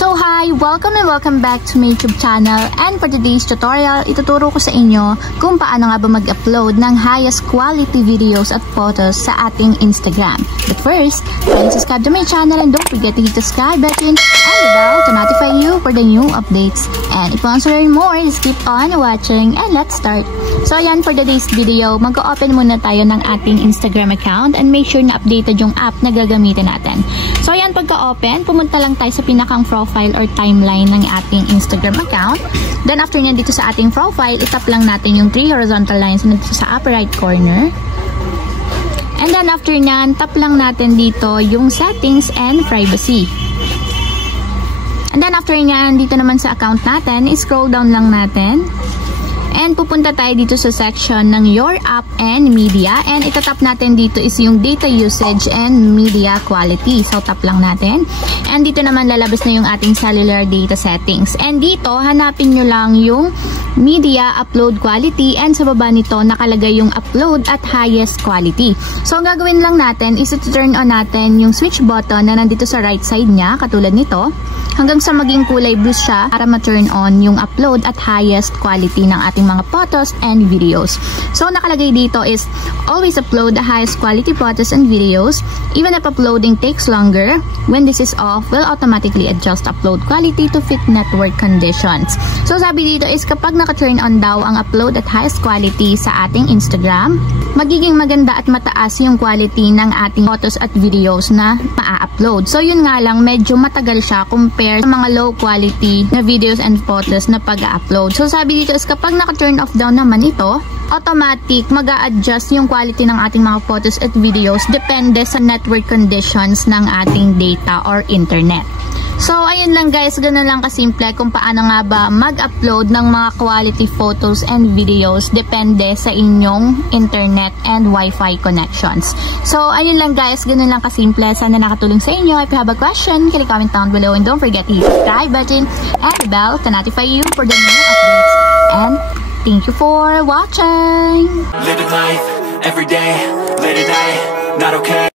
So hi! Welcome and welcome back to my YouTube channel, and for today's tutorial, ituturo ko sa inyo kung paano nga ba mag-upload ng highest quality videos at photos sa ating Instagram. But first, please subscribe to my channel and don't forget to hit the subscribe button and the bell to notify you for the new updates. And if you want to learn more, just keep on watching and let's start. So ayan, for today's video, mag-open muna tayo ng ating Instagram account and make sure na updated yung app na gagamitin natin. So ayan, pagka-open, pumunta lang tayo sa pinakang profile or timeline ng ating Instagram account. Then after nyan dito sa ating profile, itap lang natin yung 3 horizontal lines na dito sa upper right corner. And then after nyan, tap lang natin dito yung settings and privacy. And then after nyan, dito naman sa account natin, scroll down lang natin. And pupunta tayo dito sa section ng Your App and Media. And itatap natin dito is yung Data Usage and Media Quality. So, tap lang natin. And dito naman lalabas na yung ating cellular data settings. And dito, hanapin nyo lang yung Media Upload Quality. And sa baba nito, nakalagay yung Upload at Highest Quality. So, ang gagawin lang natin is to-turn on natin yung switch button na nandito sa right side niya, katulad nito. Hanggang sa maging kulay blue siya para ma-turn on yung Upload at Highest Quality ng ating mga photos and videos. So, nakalagay dito is always upload the highest quality photos and videos. Even if uploading takes longer, when this is off, will automatically adjust upload quality to fit network conditions. So, sabi dito is kapag naka-turn on daw ang upload at highest quality sa ating Instagram, magiging maganda at mataas yung quality ng ating photos at videos na ma-upload. So, yun nga lang, medyo matagal siya compare sa mga low quality na videos and photos na pag-upload. So, sabi dito is kapag naka-turn off down naman ito, automatic mag-a-adjust yung quality ng ating mga photos at videos depende sa network conditions ng ating data or internet. So, ayun lang guys, ganun lang kasimple kung paano nga ba mag-upload ng mga quality photos and videos depende sa inyong internet and wifi connections. So, ayun lang guys, ganun lang kasimple. Sana nakatulong sa inyo. If you have a question, comment down below and don't forget to hit the subscribe button and the bell to notify you for the new updates. And thank you for watching! Living life, every day, late at night, not okay.